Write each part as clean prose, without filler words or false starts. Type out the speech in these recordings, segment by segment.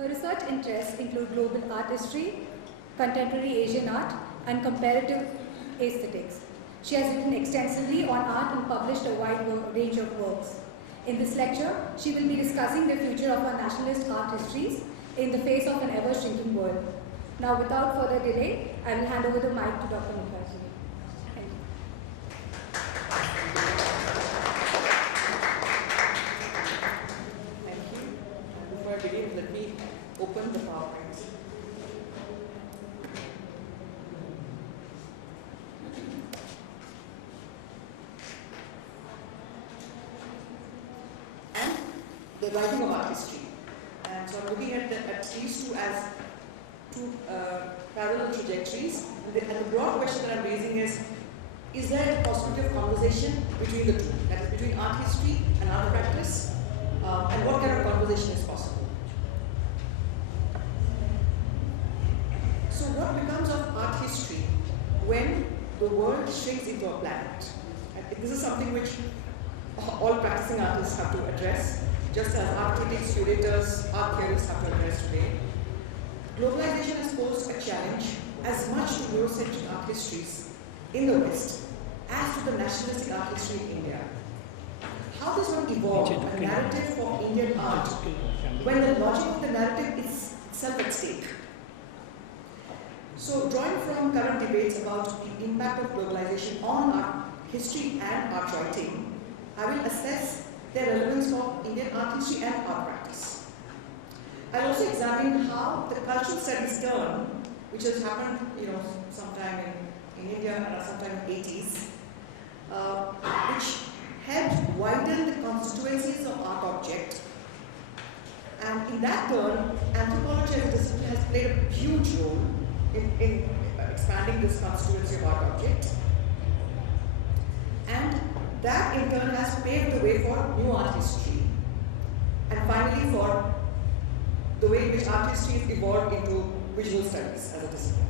Her research interests include global art history, contemporary Asian art, and comparative aesthetics. She has written extensively on art and published a wide range of works. In this lecture, she will be discussing the future of our nationalist art histories in the face of an ever-shrinking world. Now, without further delay, I will hand over the mic to Dr. Mukherjee. Thank you. Thank you. Before I begin, let me open the PowerPoint. And the writing of art history. And so I'm looking at these two as two parallel trajectories. And the broad question that I'm raising is there a possibility of conversation between the two? That is, between art history and art practice? And what kind of conversation is possible? So what becomes of art history when the world shrinks into a planet? And this is something which all practicing artists have to address, just as art critics, curators, art theorists have to address today. Globalization has posed a challenge as much to Eurocentric art histories in the West as to the nationalistic art history in India. How does one evolve a narrative for Indian art when the logic of the narrative is itself at stake? So, drawing from current debates about the impact of globalization on art history and art writing, I will assess their relevance for Indian art history and art practice. I'll also examine how the cultural studies turn, which has happened, sometime in India and sometime in the 80s, which helped widen the constituencies of art object. And in that turn, anthropology as a discipline has played a huge role in expanding this constituency of art object. And that in turn has paved the way for new art history. And finally for the way in which art history has evolved into visual studies as a discipline.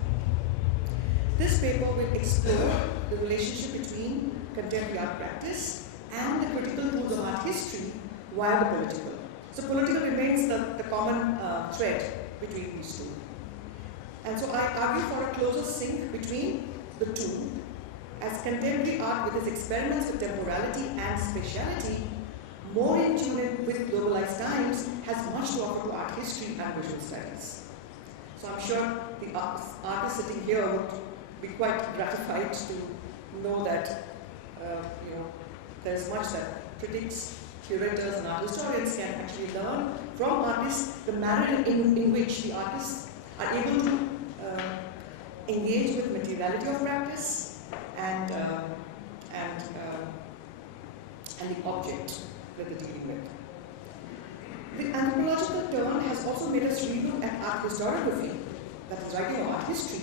This paper will explore the relationship between contemporary art practice and the critical tools of art history via the political. So political remains the common thread between these two. And so I argue for a closer sync between the two, as contemporary art with its experiments with temporality and spatiality, more in tune with globalized times, has much to offer to art history and visual studies. So I'm sure the artist sitting here would be quite gratified to know that there's much that critics, curators, and art historians can actually learn from artists, the manner in which the artists are able to engage with materiality of practice and the object that they're dealing with. The anthropological turn has also made us relook at art historiography, that is writing of art history,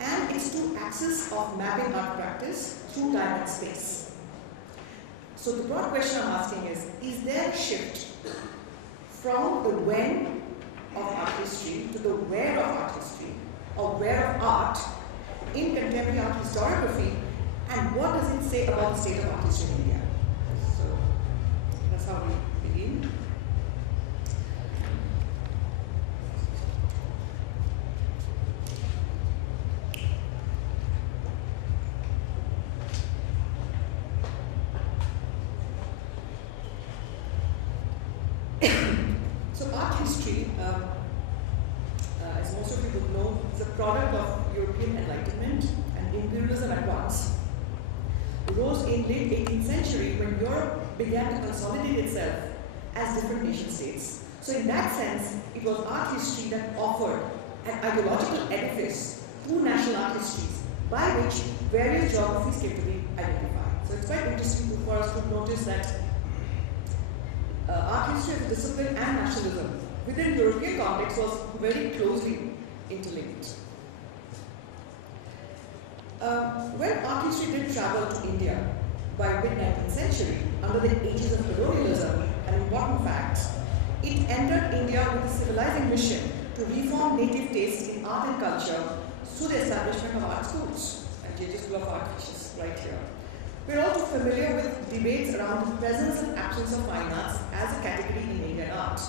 and its two axes of mapping art practice through time and space. So the broad question I'm asking is there a shift from the when of art history to the where of art history, or where of art in contemporary art historiography, and what does it say about the state of art history in India? So that's how we begin. So art history, as most of you would know, is a product of European Enlightenment and imperialism at once. Rose in late 18th century when Europe began to consolidate itself as different nation states. So in that sense, it was art history that offered an ideological edifice through national art histories by which various geographies came to be identified. So it's quite interesting for us to notice that art history as a discipline and nationalism within European context was very closely interlinked. When art history did travel to India by mid-19th century under the aegis of colonialism, an important fact, it entered India with a civilizing mission to reform native tastes in art and culture through the establishment of art schools. And JJ School of Art, which is right here. We're also familiar with debates around the presence and absence of fine arts as a category in Indian art.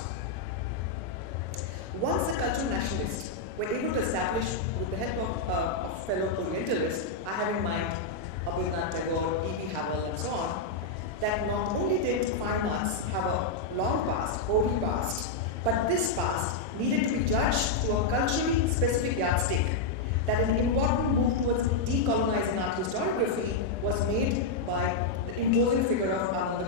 Once the cultural nationalists were able to establish, with the help of fellow Orientalists, I have in mind Aruna, Tagore, E.B. Howell, and so on, that not only did fine arts have a long past, hoary past, but this past needed to be judged to a culturally specific yardstick, that an important move towards decolonizing art historiography was made by the imposing figure of Aruna.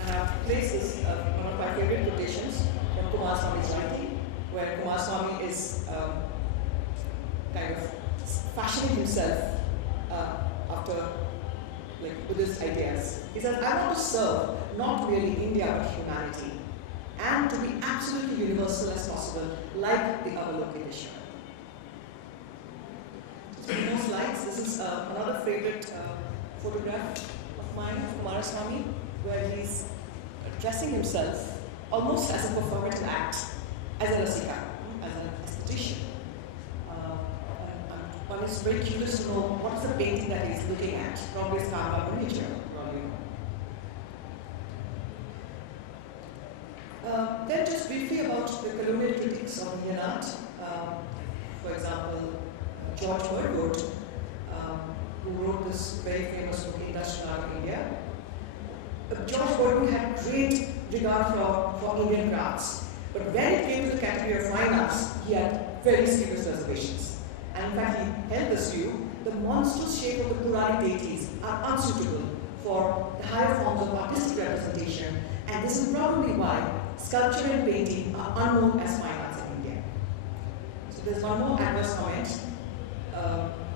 And I've placed this, one of my favorite quotations from Kumaraswamy's writing, where Kumaraswamy is kind of fashioning himself after, like, with his ideas. He says, I want to serve not merely India but humanity, and to be absolutely universal as possible, like the Avalokiteshvara. So more slides. This is another favorite photograph of mine, of Kumaraswamy, where he's dressing himself almost as a performative act, as a rasika, as an aesthetician. One is very curious to know what is the painting that he's looking at. Probably it's Kamba miniature, probably. Then just briefly about the colonial critics of Indian art. For example, George Birdwood, who wrote this very famous book, Industrial Art of India. George Birdwood had great regard for Indian crafts, but when it came to the category of fine arts, he had very serious reservations. And in fact, he held this view: the monstrous shape of the Puranic deities are unsuitable for the higher forms of artistic representation, and this is probably why sculpture and painting are unknown as fine arts in India. So there's one more adverse comment.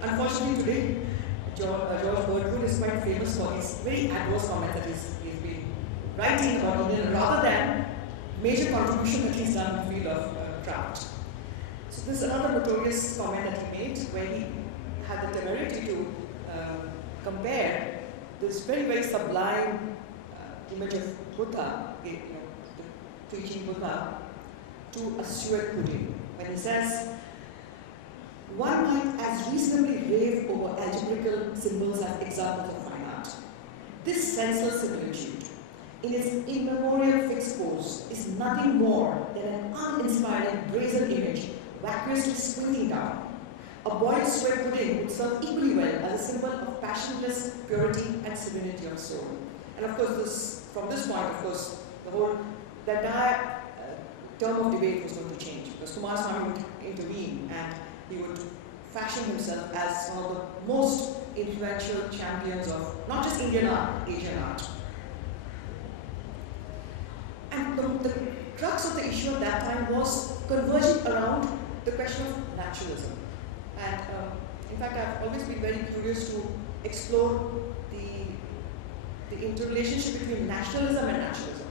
Unfortunately today, George Birdwood is quite famous for his very adverse comments that he's been writing about Indian, rather than major contribution that he's done in the field of craft. So this is another notorious comment that he made, where he had the temerity to compare this very, very sublime image of Buddha, the preaching Buddha, to a suet pudding. When he says, one might as reasonably rave over algebraical symbols as examples of fine art. This senseless similitude, in its immemorial fixed pose, is nothing more than an uninspiring brazen image vacuously squinting down. A boiled suet pudding would serve equally well as a symbol of passionless purity and serenity of soul. And of course, from this point, of course, the entire term of debate was going to change, because Kumaraswamy would intervene and he would fashion himself as one of the most influential champions of not just Indian art, Asian art. And the crux of the issue at that time was converging around the question of naturalism. And in fact, I've always been very curious to explore the interrelationship between nationalism and naturalism.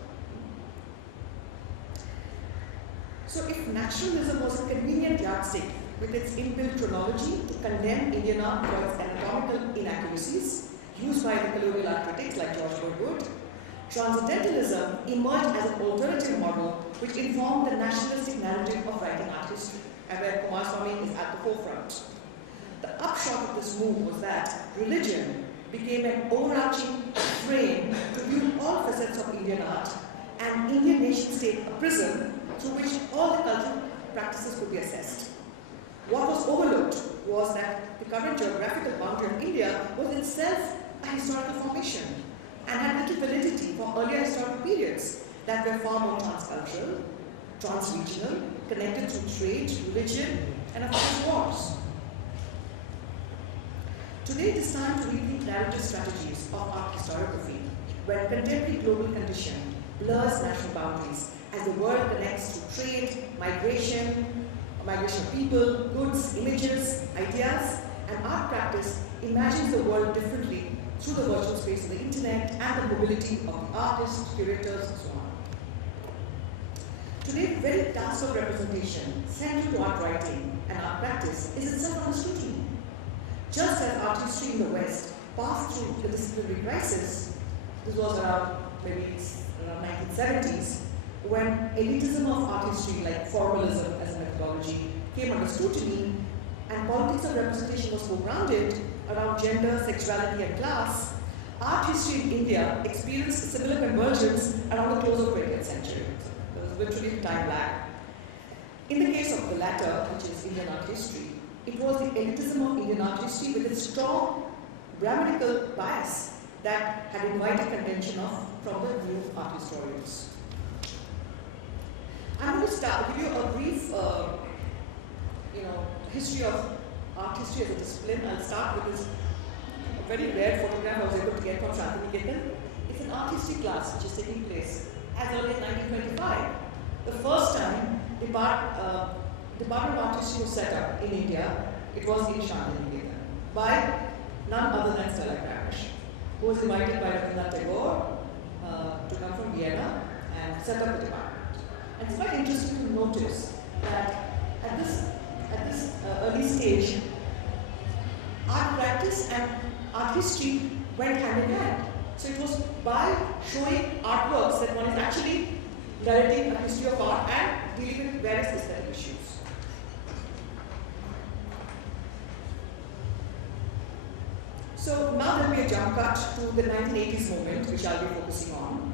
So if naturalism was a convenient yardstick with its inbuilt chronology to condemn Indian art for its anatomical inaccuracies used by the colonial art critics like George Birdwood, transcendentalism emerged as an alternative model which informed the nationalistic narrative of writing art history, and where Kumaraswamy is at the forefront. The upshot of this move was that religion became an overarching frame to view all facets of Indian art, and Indian nation state a prism through which all the cultural practices could be assessed. What was overlooked was that the current geographical boundary of India was itself a historical formation and had little validity for earlier historical periods that were far more transcultural, transregional, connected through trade, religion, and of course wars. Today it is time to rethink narrative strategies of art historiography, where contemporary global condition blurs national boundaries as the world connects to trade, migration of people, goods, images, ideas, and art practice imagines the world differently through the virtual space of the internet and the mobility of the artists, curators, and so on. Today, the very task of representation, central to art writing and art practice, is itself under scrutiny. Just as art history in the West passed through the disciplinary crisis, this was around maybe around 1970s, when elitism of art history, like formalism as a methodology, came under scrutiny, and politics of representation was foregrounded around gender, sexuality, and class, art history in India experienced a similar convergence around the close of the 20th century. was literally a time lag. In the case of the latter, which is Indian art history, it was the elitism of Indian art history with its strong Brahminical bias that had invited contention from the new art historians. I'm going to give you a brief history of art history as a discipline. I'll start with this very rare photograph I was able to get from Francine. It's an art history class which is taking place as early as 1925. The first time Department of Art History was set up in India, it was in Shanti by none other than Stella Kramish, who was invited by Rabindranath Tagore to come from Vienna and set up the department. And it's quite interesting to notice that at this early stage, art practice and art history went hand in hand. So it was by showing artworks that one is actually narrating a history of art and dealing with various aesthetic issues. So now there will be a jump cut to the 1980s moment, which I'll be focusing on.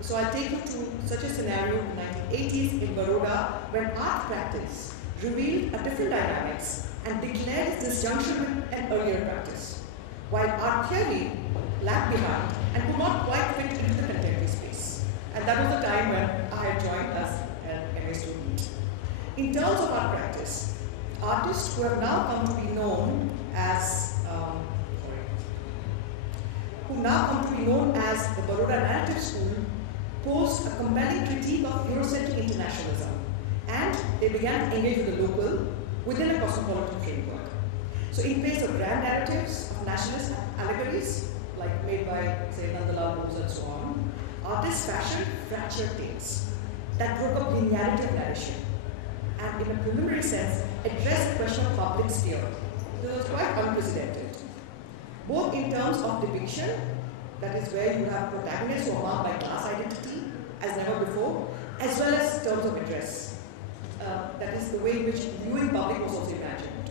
So I'll take you to such a scenario in the 1980s in Baroda when art practice revealed a different dynamics and declared its disjunction with an earlier practice, while art theory lagged behind and could not quite fit into the contemporary space. And that was the time when I had joined as an MA student. In terms of art practice, artists who have now come to be known as the Baroda Narrative School posed a compelling critique of Eurocentric internationalism, and they began to engage with the local within a cosmopolitan framework. So in place of grand narratives of nationalist allegories, like made by, say, Nandalal Bose and so on, artists fashioned fractured tales that broke up linearity of narration, and in a preliminary sense, addressed the question of public sphere. This was quite unprecedented, both in terms of depiction, that is where you have protagonists who are marked by class identity, as never before, as well as terms of address. That is the way in which viewing public was also imagined.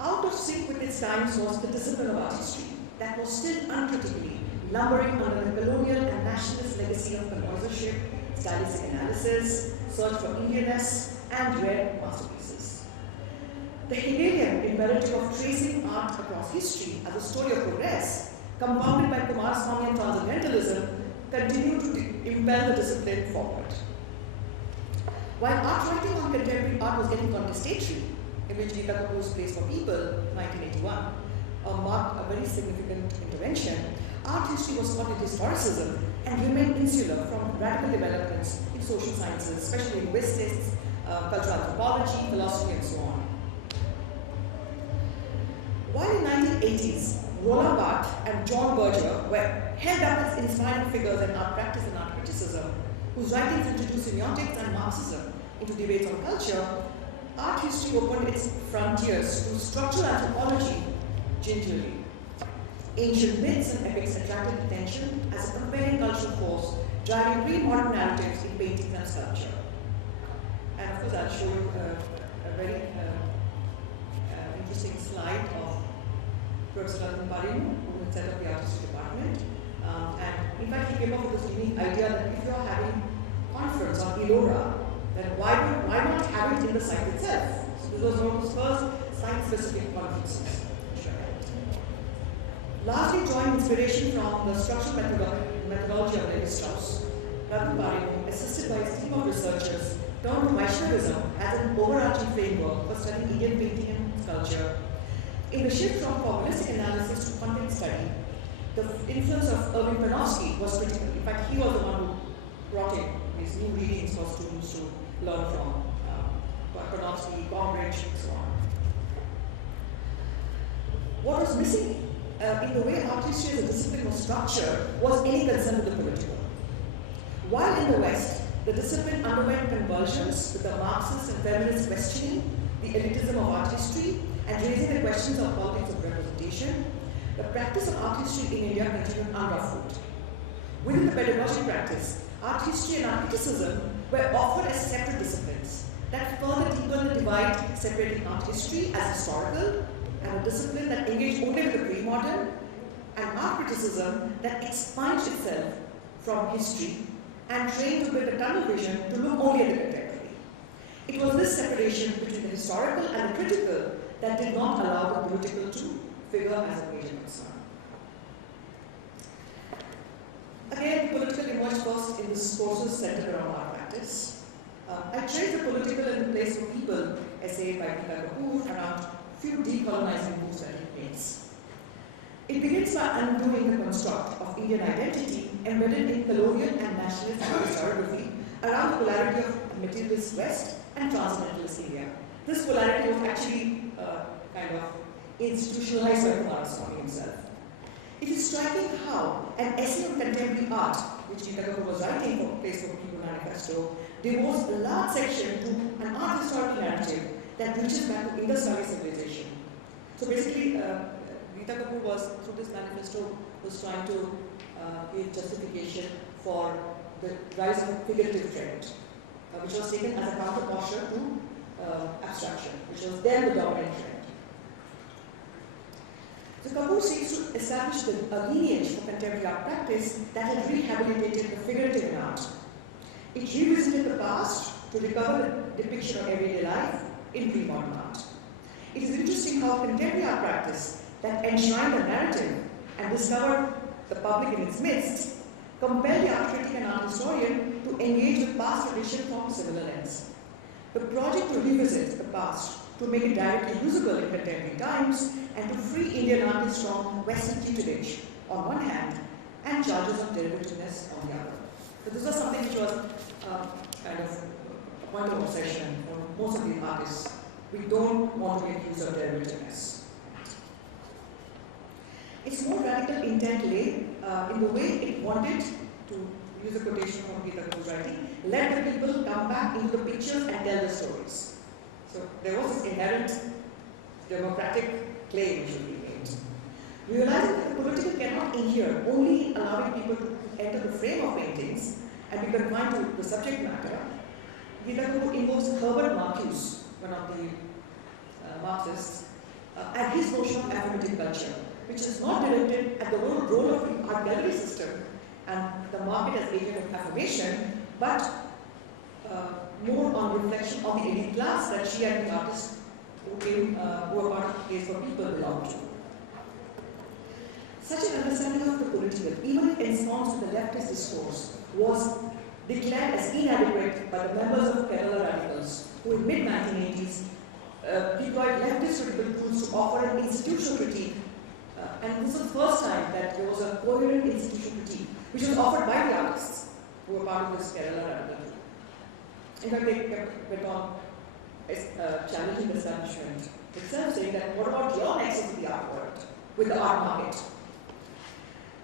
Out of sync with its times was the discipline of art history that was still uncritically lumbering under the colonial and nationalist legacy of connoisseurship, stylistic analysis, search for Indianness, and rare masterpieces. The Hegelian imperative of tracing art across history as a story of progress, compounded by Kumaraswamy transcendentalism, continued to impel the discipline forward. While art writing on contemporary art was getting contestatory, in which Geeta Kapoor's Place for People, 1981, marked a very significant intervention, art history was taught in historicism and remained insular from radical developments in social sciences, especially linguistics, cultural anthropology, philosophy, and so on. While in the 1980s, Roland Barthes and John Berger were held up as inspiring figures in art practice and art criticism, whose writings introduced semiotics and Marxism into debates on culture, art history opened its frontiers to structural anthropology gingerly. Ancient myths and epics attracted attention as a compelling cultural force, driving pre-modern narratives in painting and sculpture. And of course, I'll show you a very interesting slide of Professor Parul, who had set up the art history department. And in fact, he came up with this unique idea that if you are having a conference on Elora, then why not have it in the site itself? So this was one of those first science-specific conferences. Largely drawing inspiration from the structural methodology of Levi-Strauss, Ratan Parul, assisted by his team of researchers, turned to Vaishnavism as an overarching framework for studying Indian painting and sculpture. In the shift from formalistic analysis to content study, the influence of Erwin Panofsky was critical. In fact, he was the one who brought in these new readings for students to learn from Panofsky, Gombrich, and so on. What was missing in the way art history as a discipline was structured was any concern with the political. While in the West, the discipline underwent convulsions with the Marxist and feminist questioning the elitism of art history and raising the questions of politics of representation, the practice of art history in India continued unruffled. Within the pedagogic practice, art history and art criticism were offered as separate disciplines that further deepened the divide separating art history as historical and a discipline that engaged only with the pre-modern, and art criticism that expunged itself from history and trained to build a tunnel vision to look only at the contemporary. It was this separation between the historical and the critical that did not allow the political to figure as a major concern. Again, political emerged first in discourses centered around art practice. I traced the political in the place of people essay by Geeta Kapoor around few decolonizing moves that he makes. It begins by undoing the construct of Indian identity embedded in colonial and nationalist historiography around the polarity of materialist West and transcendentalist India. This polarity was actually kind of institutionalized by Kumaraswamy himself. It is striking how an essay on contemporary art, which Geeta Kapoor was writing for Place for People Manifesto, devotes a large section to an art historical narrative that reaches back to Indus Valley civilization. So basically, Geeta Kapoor was, through this manifesto, was trying to give justification for the rise of figurative trend, which was taken as a counterposture to abstraction, which was then the dominant trend. So Kapoor seeks to establish a lineage for contemporary art practice that had rehabilitated the figurative in art. It revisited the past to recover the depiction of everyday life in pre-modern art. It is interesting how contemporary art practice that enshrined the narrative and discovered the public in its midst compelled the art critic and art historian to engage with past tradition from a similar lens. The project to revisit the past, to make it directly usable in contemporary times, and to free Indian artists from Western tutelage on one hand, and charges of derivativeness on the other. So this was something which was kind of a point of obsession for most of these artists. We don't want to make use of derivativeness. Its more radical intent lay in the way it wanted to use a quotation from Geeta Kapoor's writing, let the people come back into the pictures and tell the stories. So there was this inherent democratic claim which should be made. Realizing that the political cannot inhere only in allowing people to enter the frame of paintings and be confined to the subject matter, Geeta Kapoor invokes Herbert Marcuse, one of the Marxists, and his notion of affirmative culture, which is not directed at the role of the art gallery system and the market as agent of affirmation, but more on reflection of the elite class that she and the artists who are part of the Place for People belong to. Such an understanding of the political, even if ensconced in the leftist discourse, was declared as inadequate by the members of Kerala radicals, who in mid-1980s deployed leftist critical tools to offer an institutional critique. And this was the first time that there was a coherent institutional critique, which was offered by the artists who were part of this Kerala radical. In fact, they went on challenging the establishment itself, saying that what about your nexus with the art world, with the art market?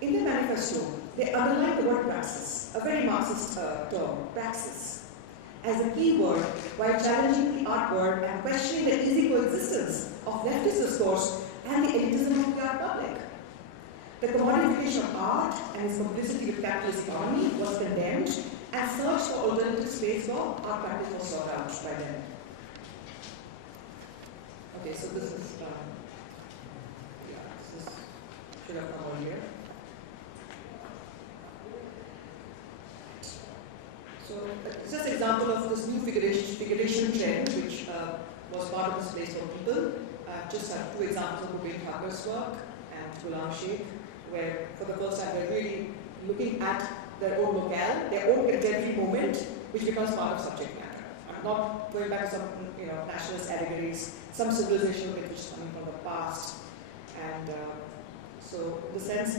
In their manifesto, they underlined the word praxis, a very Marxist term, praxis, as a key word while challenging the art world and questioning the easy coexistence of leftist discourse and the elitism of the art public. The commodification of art and its complicity with capitalist economy was condemned, and search for alternative space for art practice was sought out by them. Okay, so this is, this should have come earlier. So it's just an example of this new figuration trend, which was part of this Place for People. Just have two examples of Bhupendra Thakur's work and Ghulam Sheikh, where for the first time they're really looking at their own locale, their own contemporary moment, which becomes part of subject matter. I'm not going back to some nationalist allegories, some civilizational myths coming from the past. And so in the sense,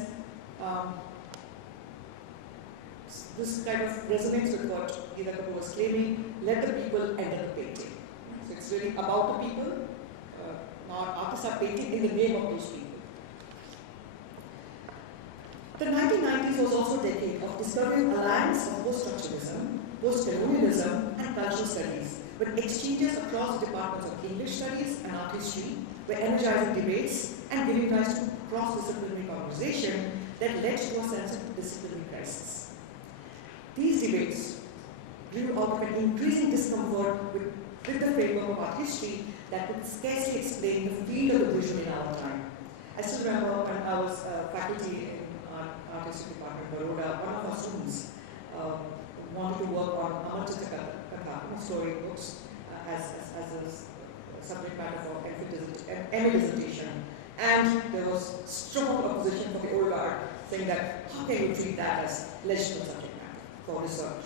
this kind of resonates with what Geeta Kapoor was claiming, let the people enter the painting. So it's really about the people. Now artists are painting in the name of those people. The 1990s was also a decade of discovering alliance of post-structuralism, post-colonialism, and cultural studies, when exchanges across the departments of English studies and art history were energizing debates and giving rise to cross-disciplinary conversation that led to a sense of disciplinary crisis. These debates grew out of an increasing discomfort with the framework of art history that could scarcely explain the field of the visual in our time. I still remember when I was faculty in art art history department, Baroda, one of our students wanted to work on Amartya Katha, storybooks, as a subject matter for MA dissertation. And there was strong opposition from the old guard, saying that how can you treat that as legitimate subject matter for research?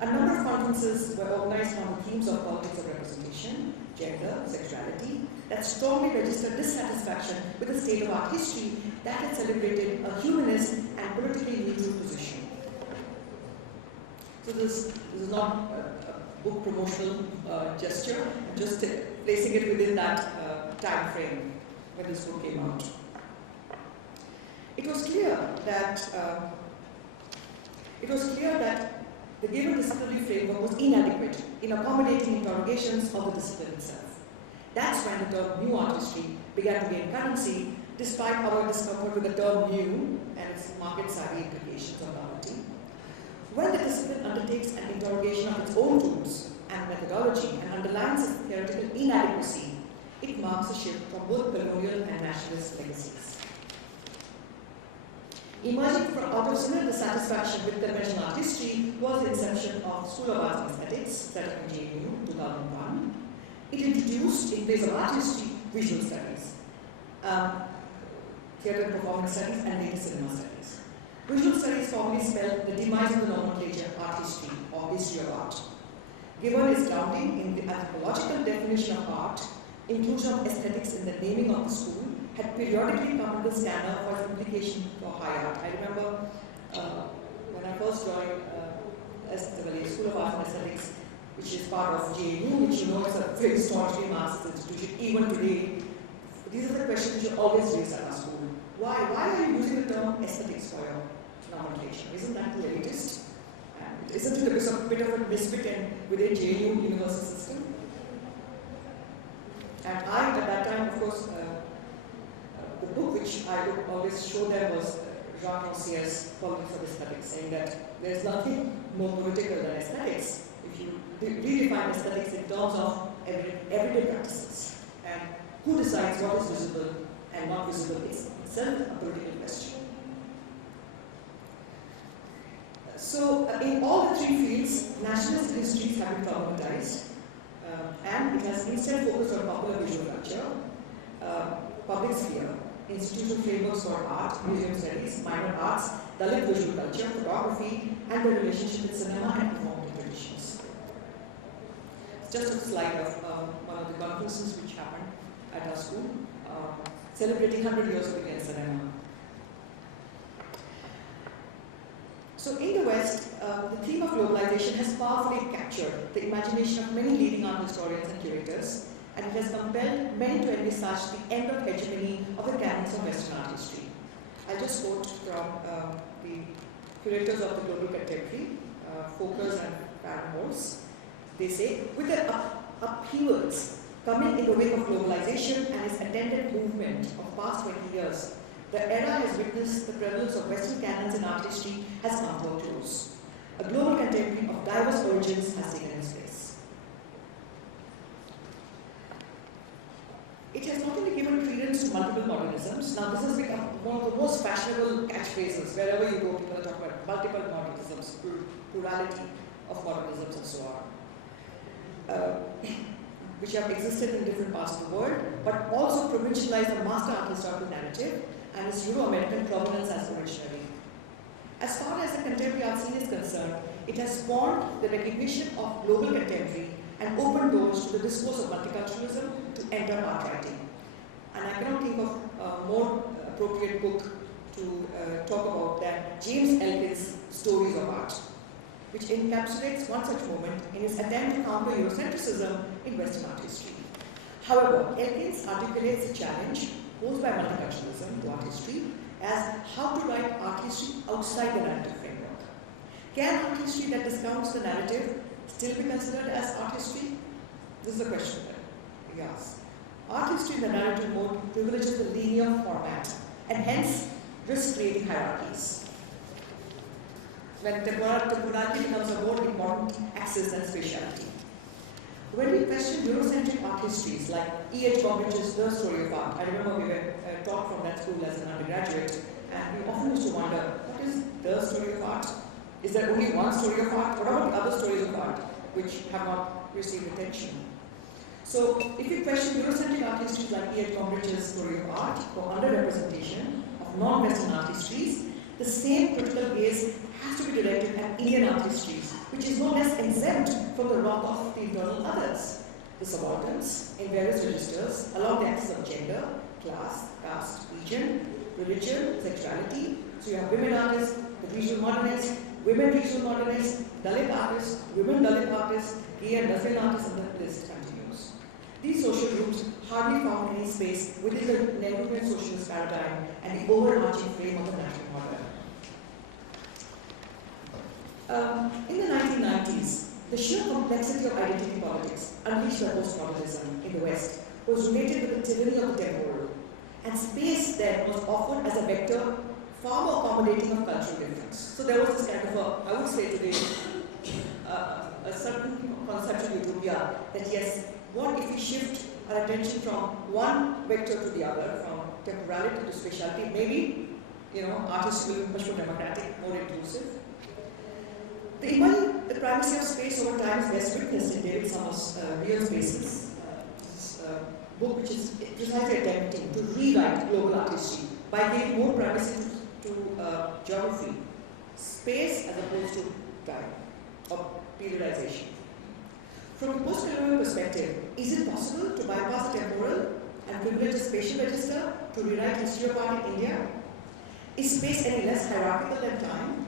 A number of conferences were organized on the themes of politics of representation, gender, sexuality, that strongly registered dissatisfaction with the state of art history that had celebrated a humanist and politically neutral position. So this is not a book promotional gesture, I'm just placing it within that time frame when this book came out. It was clear that the given disciplinary framework was inadequate in accommodating interrogations of the discipline itself. That's when the term new art history began to gain currency, despite our discomfort with the term new and its market-savvy implications of novelty. When the discipline undertakes an interrogation of its own tools and methodology and underlines its theoretical inadequacy, it marks a shift from both colonial and nationalist legacies. Emerging from out of similar dissatisfaction with conventional art history was the inception of School of Arts and Aesthetics, set up in JNU in 2001. It introduced, in place of art history, visual studies, theatre and performance studies, and later cinema studies. Visual studies formally spelled the demise of the nomenclature art history or history of art. Given its grounding in the anthropological definition of art, inclusion of aesthetics in the naming of the school had periodically come to the scanner for its implication for high art. I remember when I first joined the School of Arts and Aesthetics, which is part of JNU, which you know is a very staunchly Marxist institution. Even today, these are the questions which are always raised at our school. Why are you using the term aesthetics for your nomenclature? Isn't that too elitist? And isn't it a bit of a misfit within JNU universal system? And I, at that time, of course, the book which I would always show them was Jean Rancier's Politics of Aesthetics, saying that there is nothing more political than aesthetics if you redefine aesthetics in terms of everyday practices. And who decides what is visible and not visible is itself a political question. So, in all the three fields, nationalist histories have been problematized, and it has instead focused on popular visual culture, public sphere, institutional frameworks for art, museum studies, minor arts, Dalit visual culture, photography, and the relationship with cinema and performance traditions. It's just a slide of one of the conferences which happened at our school, celebrating 100 years of Indian cinema. So in the West, the theme of globalization has powerfully captured the imagination of many leading art historians and curators, and it has compelled many to envisage the end of hegemony of the canons of Western art history. I'll just quote from the curators of the global contemporary, Fokers and Paramores. They say, with the upheavals coming in the wake of globalization and its attendant movement of past 20 years, the era has witnessed the prevalence of Western canons in art history has come to a close. A global contemporary of diverse origins has taken its place. It has not only given credence to multiple modernisms. Now this has become one of the most fashionable catchphrases. Wherever you go, people are talking about multiple modernisms, plurality of modernisms and so on, which have existed in different parts of the world, but also provincialized the master art historical narrative and its Euro-American provenance as originary. As far as the contemporary art scene is concerned, it has spawned the recognition of global contemporary and opened doors to the discourse of multiculturalism to enter art writing. And I cannot think of a more appropriate book to talk about than James Elkin's Stories of Art, which encapsulates one such moment in his attempt to counter Eurocentrism in Western art history. However, Elkins articulates the challenge posed by multiculturalism to art history as how to write art history outside the narrative framework. Can art history that discounts the narrative still be considered as art history? This is the question that we ask. Art history in the narrative mode privileges the linear format and hence risks creating hierarchies, when temporality becomes a more important axis than spatiality. When we question Eurocentric art histories like E.H. Gombrich's The Story of Art, I remember we were taught from that school as an undergraduate, and we often used to wonder, what is the story of art? Is there only one story of art? What about the other stories of art which have not received attention? So, if we question Eurocentric art histories like E. H. Combridge's story of art or underrepresentation of non-Western art histories, the same critical gaze has to be directed at Indian art histories, which is no less exempt from the wrath of the internal others, the subalterns in various registers along the axis of gender, class, caste, region, religion, sexuality. So you have women artists, the regional modernists, women regional modernists, Dalit artists, women Dalit artists, gay and lesbian artists, and the list continues. These social groups hardly found any space within the Nehruvian socialist paradigm and the overarching frame of the national model. In the 1990s, the sheer complexity of identity politics unleashed by postmodernism in the West was related with the tyranny of the temporal, and space then was offered as a vector far more accommodating of cultural difference. So there was this kind of a, I would say today, a certain conceptual utopia that yes, what if we shift our attention from one vector to the other, from temporality to spatiality, maybe, artists will be much more democratic, more inclusive. The emerging primacy of space over time is best witnessed in David Summers' Real Spaces, book which is precisely attempting to rewrite global art history by giving more primacy to geography, space as opposed to time, or periodization. From a post-colonial perspective, is it possible to bypass the temporal and privilege the spatial register to rewrite history of art in India? Is space any less hierarchical than time?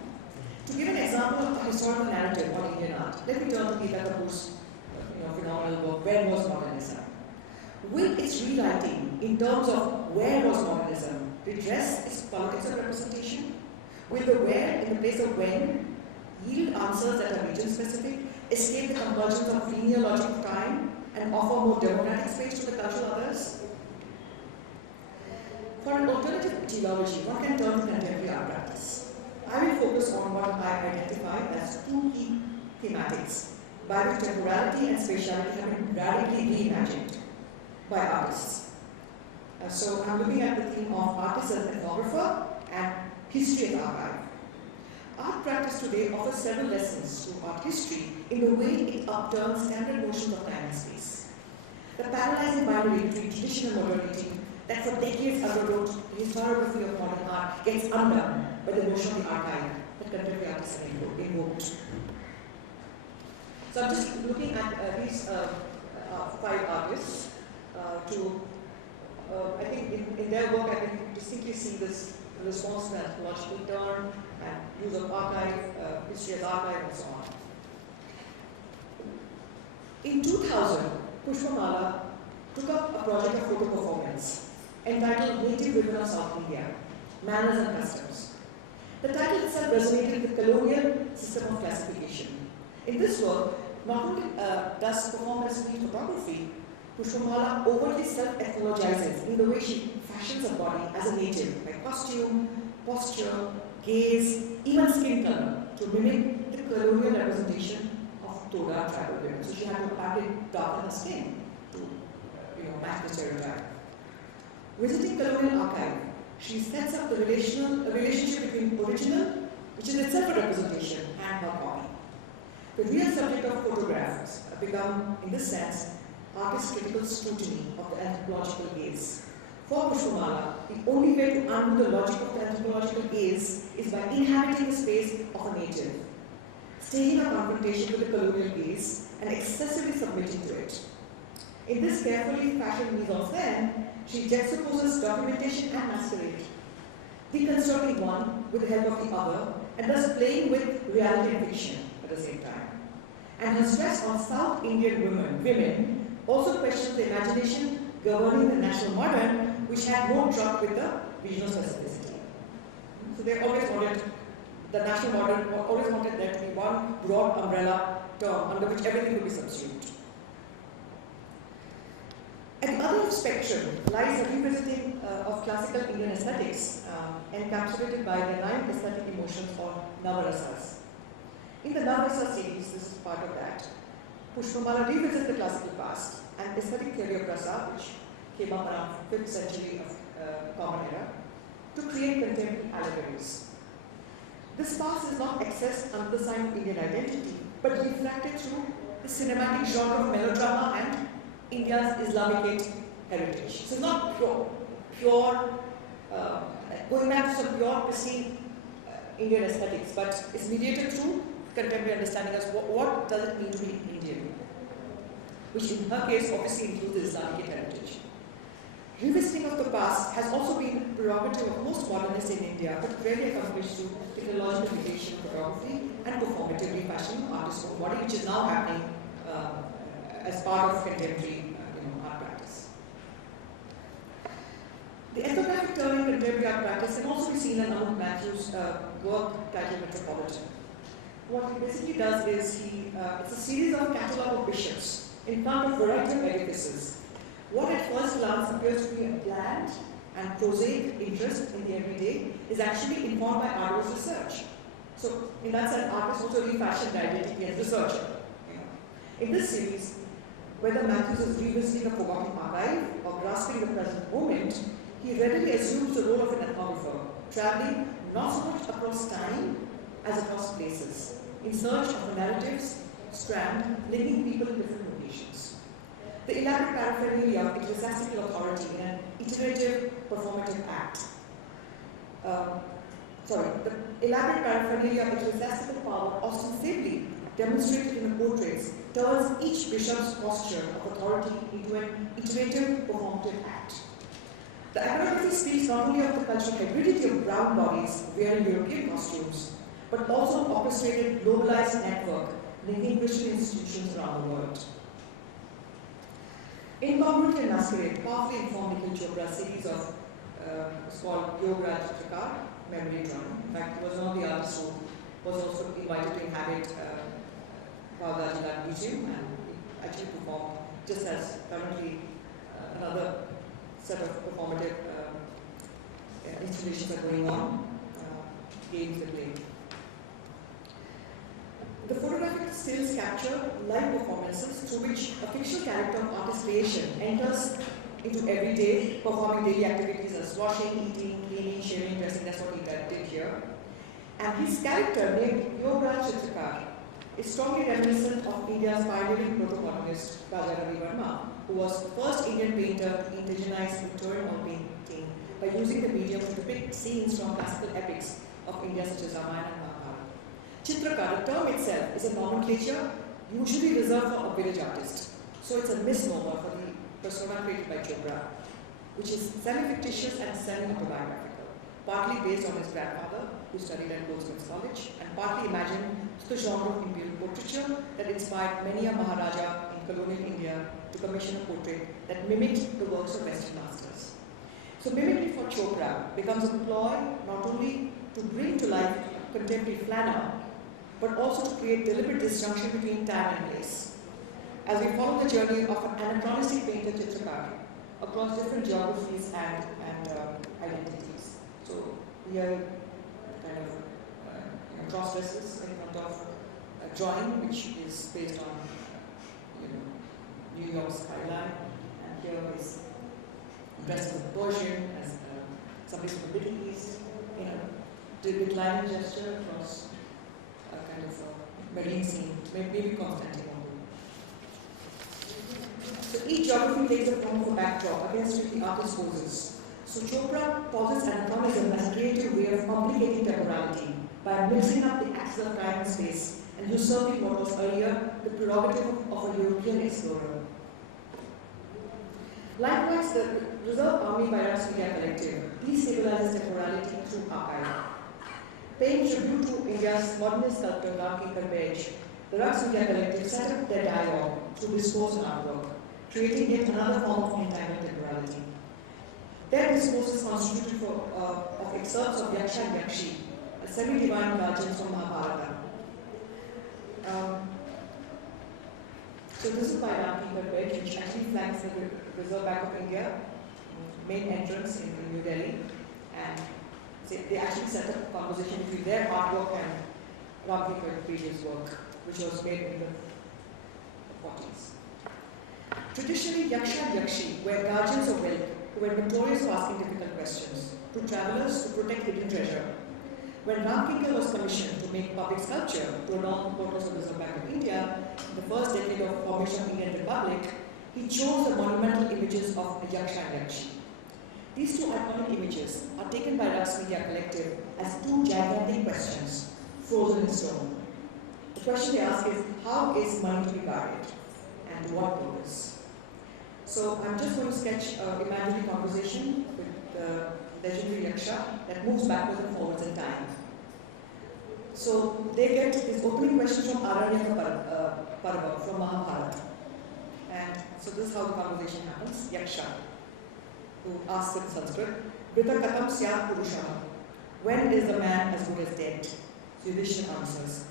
To give an example of the historical narrative on Indian art, let me turn to Geeta Kapoor's phenomenal work, Where Was Modernism? Will its rewriting in terms of where was modernism redress its politics of representation? Will the where in the place of when yield answers that are region-specific, escape the convergence of linear logic of time, and offer more democratic space to the cultural others? For an alternative geology, one can turn to contemporary art practice. I will focus on what I identify as two key thematics by which temporality and spatiality have been radically reimagined by artists. So I'm looking at the theme of artist as ethnographer and history as archive. Art practice today offers several lessons to art history in the way it upturns standard notions of time and space. The paralyzing boundary between tradition and modernity that for decades underwrote the historiography of modern art gets undone by the notion of the archive that contemporary artists have invoked. So I'm just looking at these 5 artists I think in their work I can distinctly see this response to anthropological turn and use of archive, history as archive, and so on. In 2000, Pushpamala took up a project of photo performance entitled Native Women of South India, Manners and Customs. The title itself resonated with the colonial system of classification. In this work, not only does performance mean photography, Pushpamala overtly self-ethologizes in the way she fashions her body as a native, by costume, posture, gaze, even skin color, to mimic the colonial representation of Toda tribal women. So she had to apparently darken her skin to match the stereotype. Visiting colonial archive, she sets up the relationship between original, which is itself a representation, and her copy. The real subject of photographs become, in this sense, artist's critical scrutiny of the anthropological gaze. For Pushpamala, the only way to undo the logic of the anthropological gaze is by inhabiting the space of a native, staging a confrontation with the colonial gaze, and excessively submitting to it. In this carefully fashioned mise-en-scène, she juxtaposes documentation and masquerade, deconstructing one with the help of the other, and thus playing with reality and fiction at the same time. And her stress on South Indian women also questions the imagination governing the national modern, which had no truck with the regional specificity. So they always wanted, the national modern always wanted there to be one broad umbrella term under which everything could be subsumed. At the other spectrum lies a revisiting of classical Indian aesthetics, encapsulated by the 9 aesthetic emotions or Navarasas. In the Navarasa series, this is part of that, Pushpamala revisits the classical past and aesthetic theory of rasa, which came up around 5th century of Common Era, to create contemporary allegories. This past is not accessed under the sign of Indian identity, but refracted through the cinematic genre of melodrama and India's Islamicate heritage. So it's not pure going back to some pure pristine Indian aesthetics, but it's mediated through contemporary understanding as what does it mean to be Indian, which in her case obviously includes the Islamic heritage. Revisiting of the past has also been a prerogative of most modernists in India, but rarely accomplished through technological mediation of photography and performative refashioning of artist's own body, which is now happening as part of contemporary art practice. The ethnographic turn in contemporary art practice can also be seen in Aruna Matthews' work titled Metropolitan. What he basically does is it's a series of catalogue of bishops in front of a variety of edifices. What at first glance appears to be a bland and prosaic interest in the everyday is actually informed by arduous research. So in that sense, artists also refashion the identity as researcher. In this series, whether Matthews is revisiting a forgotten archive or grasping the present moment, he readily assumes the role of an ethnographer, traveling not so much across time as across places, in search of a narrative's strand linking people in different locations. The elaborate paraphernalia of ecclesiastical authority in an iterative performative act. The elaborate paraphernalia of ecclesiastical power ostensibly demonstrated in the portraits turns each bishop's posture of authority into an iterative performative act. The iconography speaks not only of the cultural hybridity of brown bodies wearing European costumes, but also an orchestrated, globalized network linking Christian institutions around the world. Incongruity and Masquerade powerfully informed Nikhil Chopra's series of it's called Yoga Chitrakar, Memory Drawing. In fact, he was one of the artists who was also invited to inhabit Parul Dave-Mukherji Museum, and he actually performed just as currently another set of performative installations are going on, games are playing. The photographic stills capture live performances through which a fictional character of artist creation enters into everyday, performing daily activities as washing, eating, cleaning, shaving, dressing. That's what he did here. And his character, named Yoga Chitrakar, is strongly reminiscent of India's pioneering proto-modernist Raja Ravi Verma, who was the first Indian painter to indigenize Victorian oil painting by using the medium to depict scenes from classical epics of India such as Ramayana and Mahabharata. Chitrakar, the term itself, is a nomenclature usually reserved for a village artist. So it's a misnomer for the persona created by Chopra, which is semi-fictitious and semi-autobiographical, partly based on his grandfather, who studied at Bloomsbury College, and partly imagined to the genre of imperial portraiture that inspired many a Maharaja in colonial India to commission a portrait that mimicked the works of Western masters. So mimicry for Chopra becomes a ploy not only to bring to life contemporary flaneur, but also to create deliberate disjunction between time and place. As we follow the journey of an anachronistic painter Chitrakar across different geographies and identities. So here, kind of cross-dresses in front of a drawing which is based on New York skyline, and here is dressed as a Persian, as somebody from the Middle East, declining gesture across a kind of a marine scene, maybe Constantinople. So each geography takes the form of a backdrop against which the artist poses. So Chopra posits anachronism as a creative way of complicating temporality by mixing up the axis of time and space and usurping what was earlier the prerogative of a European explorer. Likewise, the Reserve Army by Raks Media Collective destabilizes temporality through archive. Paying tribute to India's modernist sculptor Raki Karbej, the Raks Media Collective set up their dialogue through discourse and artwork, creating yet another form of entangled temporality. Their discourses constituted of excerpts of Yaksha and Yakshi, a semi-divine guardians from Mahabharata. So this is by Raki Karbej, which actually flanks the Reserve Bank of India, main entrance in New Delhi, and they actually set up a conversation between their artwork and Raki Karbej's work, which was made in the 40s. Traditionally, Yaksha and Yakshi were guardians of wealth who were notorious for asking difficult questions, to travelers to protect hidden treasure. When Ramkinkar was commissioned to make public sculpture to adorn the portals of the Reserve Bank of India, in the first decade of formation of Indian Republic, he chose the monumental images of Yaksha and Yakshi. These two iconic images are taken by Rux Media Collective as two gigantic questions, frozen in stone. The question they ask is, how is money to be buried, and to what purpose? So I'm just going to sketch an imaginary conversation with the legendary Yaksha that moves backwards and forwards in time. So they get this opening question from Aruna from Mahabharata. And so this is how the conversation happens. Yaksha, who asks in Sanskrit, Vrita katam syat purusha. When is a man as good as dead? So Yudhishthira answers,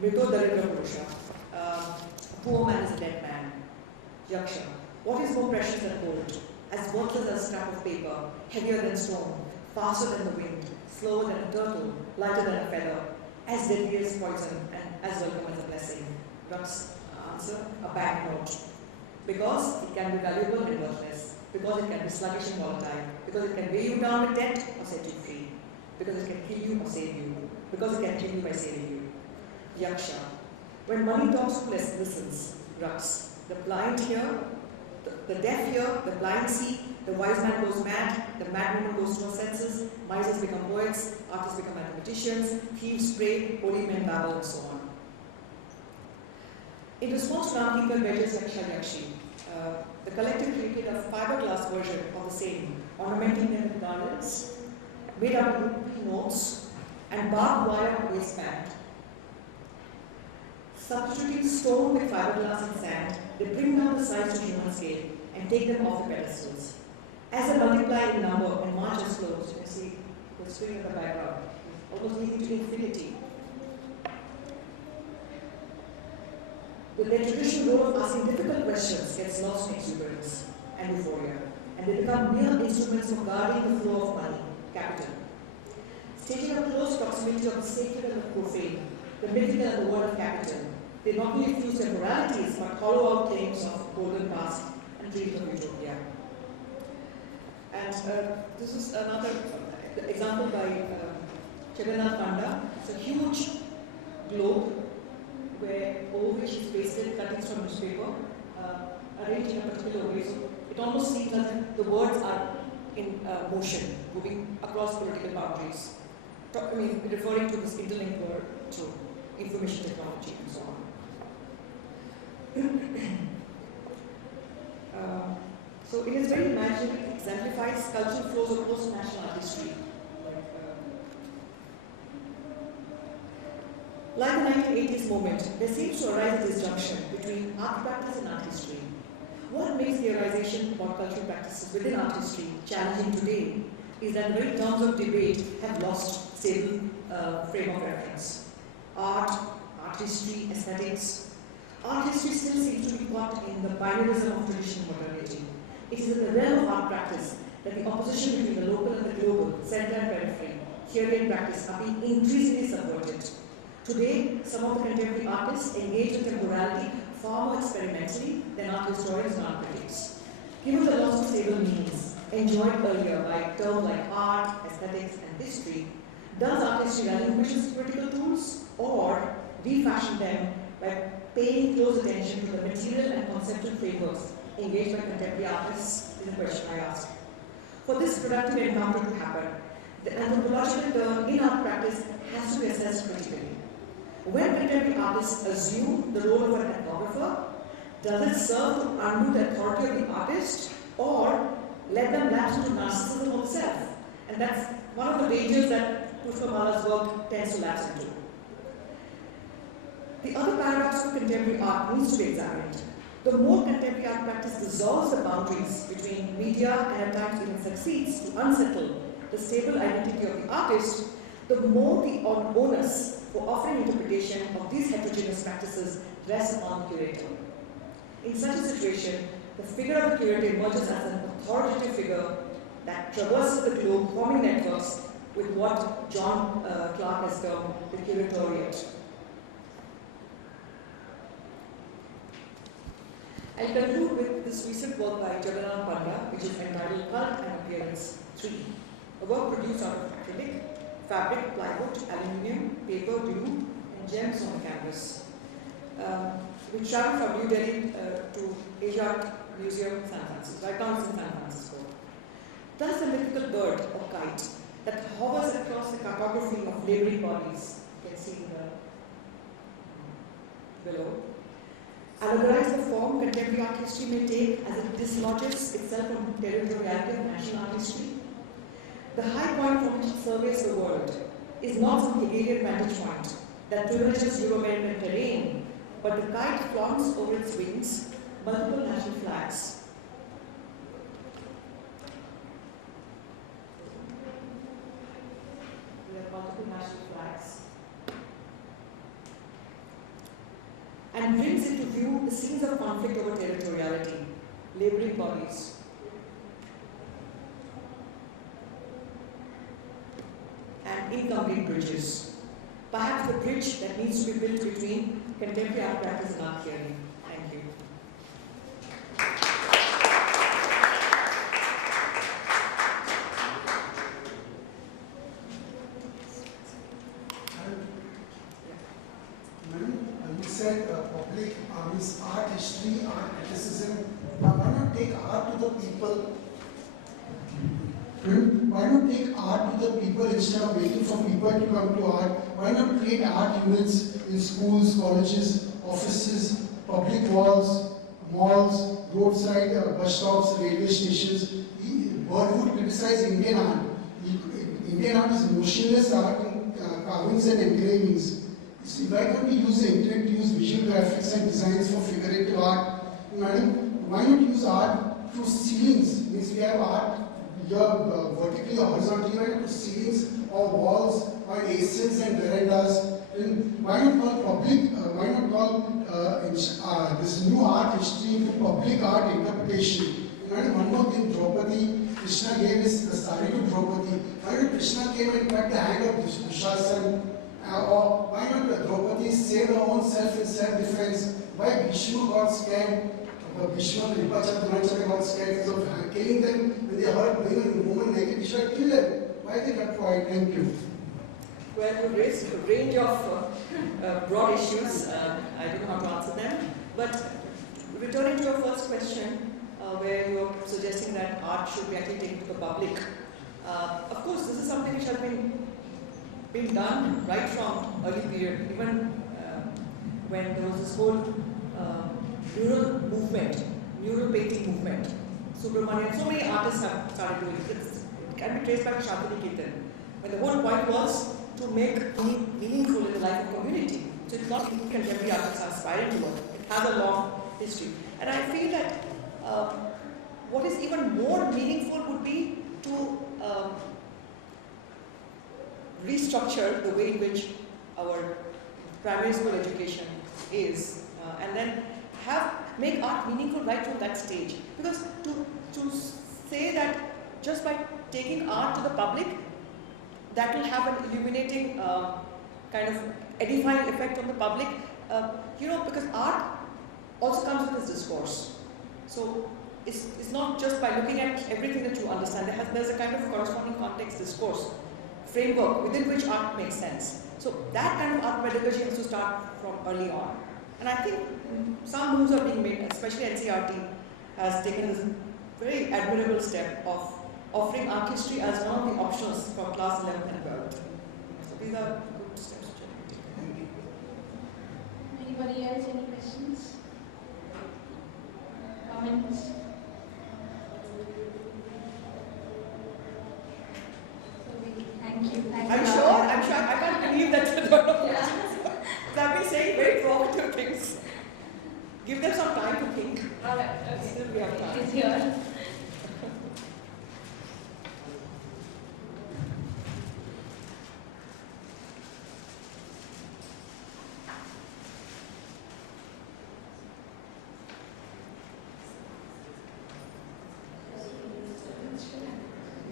Vrito daridra purusha. A poor man is a dead man. Yaksha, what is more precious than gold? As worthless as a scrap of paper, heavier than stone, faster than the wind, slower than a turtle, lighter than a feather, as deadly as poison and as welcome as a blessing. Rux answer, a banknote. Because it can be valuable and worthless, because it can be sluggish and volatile, because it can weigh you down with debt or set you free, because it can kill you or save you, because it can kill you by saving you. Yaksha, when money talks, who listens? Rux, the blind hear, the deaf hear, the blind see, the wise man goes mad, the mad woman goes to her senses, misers become poets, artists become mathematicians, thieves pray, holy men babble, and so on. In response to Ramkinkar Bej's Yaksha Yakshi, the collective created a fiberglass version of the same, ornamenting them with garlands, made up of notes, and barbed wire waistband. Substituting stone with fiberglass and sand, they bring down the size to human scale and take them off the pedestals. As they multiply in number and march as flows, you can see the swing in the background, almost leading to infinity. With their traditional role of asking difficult questions gets lost in exuberance and euphoria, and they become mere instruments for guarding the flow of money, capital. Stating a close proximity of the sacred and the profane, the mythical and the word of capital, they not only fuse temporalities but hollow out claims of golden past and dreams of utopia. And this is another example by Jagannath Panda. It's a huge globe over which is pasted cuttings from newspaper, arranged in a particular way. So it almost seems as if the words are in motion, moving across political boundaries. I mean, referring to this interlinked word to information technology and so on. So it is very imaginary, it exemplifies cultural flows of post-national art history. Like the 1980s moment, there seems to arise a disjunction between art practice and art history. What makes theorization about cultural practices within art history challenging today is that the very terms of debate have lost stable frame of reference. Art history, aesthetics. Art history still seems to be caught in the binarism of traditional modernity. It is in the realm of art practice that the opposition between the local and the global, center and periphery, theory and practice are being increasingly subverted. Today, some of the contemporary artists engage in temporality far more experimentally than art historians and art critics. Given the loss of stable meanings enjoyed earlier by terms like art, aesthetics, and history, does art history relinquish its critical tools or refashion them by paying close attention to the material and conceptual frameworks engaged by contemporary artists? Is the question I ask. For this productive encounter to happen, the anthropological turn in art practice has to be assessed critically. When contemporary artists assume the role of an ethnographer, does it serve to undo the authority of the artist or let them lapse into narcissism of the self? And that's one of the dangers that Pushpamala's work tends to lapse into. The other paradox of contemporary art needs to be examined. The more contemporary art practice dissolves the boundaries between media and at times even succeeds to unsettle the stable identity of the artist, the more the onus for offering interpretation of these heterogeneous practices rests on the curator. In such a situation, the figure of the curator emerges as an authoritative figure that traverses the globe, forming networks with what John Clark has termed the curatoriate. I'll conclude with this this recent work by Jawaharlal, which is entitled Cult and Appearance 3, a work produced out of acrylic, fabric, plywood, aluminium, paper, glue, and gems on the canvas. We traveled from New Delhi to Asia Museum, San Francisco. Right now it's in San Francisco. Thus, a mythical bird or kite that hovers across the cartography of laboring bodies. You can see below. Allegorize the form contemporary art history may take as it dislodges itself from territoriality of national art history. The high point from which it surveys the world is not some Hegelian vantage point that privileges Euro-American terrain, but the kite flaunts over its wings multiple national flags. We have multiple national flags. And brings into view the scenes of conflict over territoriality, laboring bodies, and incomplete bridges. Perhaps the bridge that needs to be built between contemporary art practice and art theory. Thank you. You said public means art history, art criticism. Why not take art to the people? Why not take art to the people instead of waiting for people to come to art? Why not create art units in schools, colleges, offices, public walls, malls, roadside bus stops, railway stations? Bollywood criticize Indian art. Indian art is motionless art in carvings and engravings. See, why can't we use the internet to use visual graphics and designs for figurative art? Madam, why not use art through ceilings? Means we have art here vertically or horizontally, right, to ceilings or walls or asins and verandas. And why not call public, why not call this new art history into public art interpretation? Madam, one more thing, Draupadi, Krishna gave his sari to Draupadi. Why not Krishna came and cut the hand of Dushasana? Or why not Draupadi save her own self in self-defense? Why Bhishma got scared? Bhishma and Vipachana got scared because of killing them when they heard a woman naked. He should have killed them. Why they got quiet? Thank you. Well, you raised a range of broad issues. I don't know how to answer them. But returning to your first question, where you are suggesting that art should be actually taken to the public. Of course, this is something which has been done right from early period, even when there was this whole mural movement, mural painting movement. Subramanian, so many artists have started doing it. It can be traced back to Shantiniketan. But the whole point was to make meaningful in the life of community. So it's not contemporary artists are aspiring to it. It has a long history. And I feel that what is even more meaningful would be to restructure the way in which our primary school education is, and then make art meaningful right from that stage. Because to say that just by taking art to the public, that will have an illuminating kind of edifying effect on the public, because art also comes with this discourse. So it's not just by looking at everything that you understand. There's a kind of corresponding context discourse framework within which art makes sense. So that kind of art pedagogy has to start from early on. And I think some moves are being made, especially NCERT has taken this very admirable step of offering art history as one of the options for class 11 and 12. So these are good steps which are being taken. Anybody else, any questions? Comments? Thank you. I'm sure. I can't believe that you don't know questions. I've been saying very provocative things. Give them some time to think. All right. Okay. Still we have time. It's here.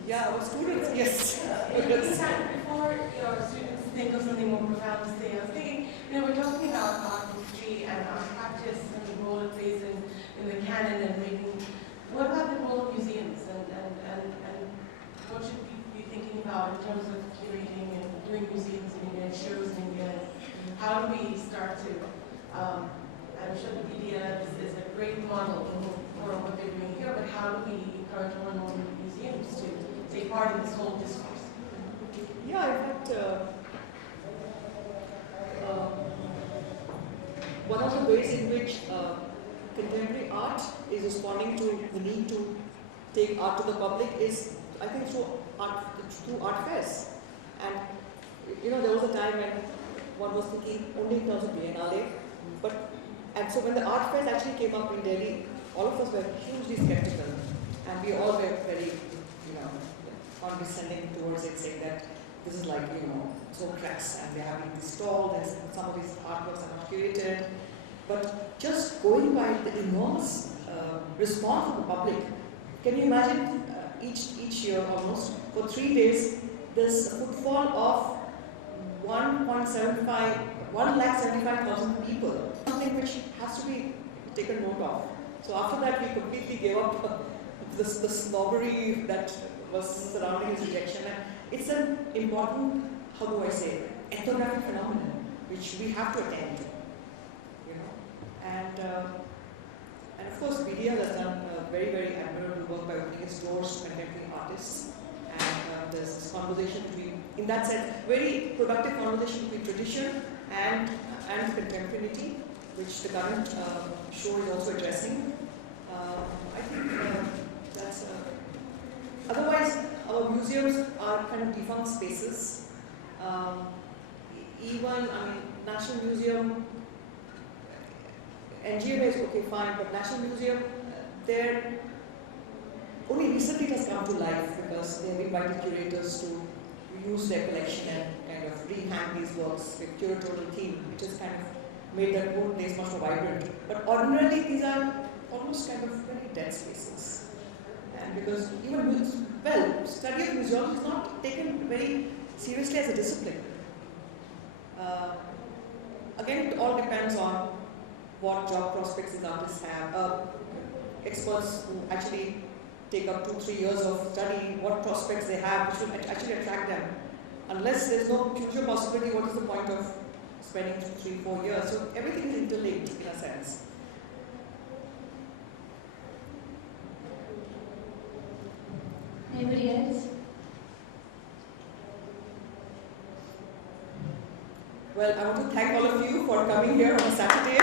Yeah, our students, yes. Before your students think of something more profound to say. I was thinking, we're talking about art history and art practice and the role it plays in the canon and making. What about the role of museums and what should we be thinking about in terms of curating and doing museums in India and shows in India? How do we start to, I'm sure the media is a great model for what they're doing here, but how do we encourage more and more museums to take part in this whole discourse? Yeah, in fact, one of the ways in which contemporary art is responding to the need to take art to the public is, I think, through art fairs. And there was a time when one was thinking only in terms of Biennale, and so when the art fairs actually came up in Delhi, all of us were hugely skeptical, and we all were very, condescending towards it, saying that this is like, so crass, and they have been installed, and some of these artworks are not curated. But just going by the enormous response from the public, can you imagine each year almost, for 3 days, there's a footfall of 1,75,000 people, something which has to be taken note of. So after that, we completely gave up the snobbery that was surrounding his rejection. And it's an important, how do I say, ethnographic phenomenon which we have to attend to. And of course, BDL has done very, very admirable work by opening its doors to contemporary artists. And there's this conversation between, in that sense, very productive conversation between tradition and contemporaneity, which the current show is also addressing. I think that's. Otherwise, our museums are kind of defunct spaces. National Museum, NGMA is okay, fine, but National Museum, there only recently it has come to life because they have invited curators to use their collection and kind of rehang these works with curatorial theme, which has kind of made that whole place much more vibrant. But ordinarily, these are almost kind of very dead spaces. And because study of museums is not taken very seriously as a discipline. Again, it all depends on what job prospects these artists have. Experts who actually take up 2-3 years of study, what prospects they have, which will actually attract them. Unless there's no future possibility, what is the point of spending 3-4 years? So everything is interlinked in a sense. Anybody else? Well, I want to thank all of you for coming here on a Saturday.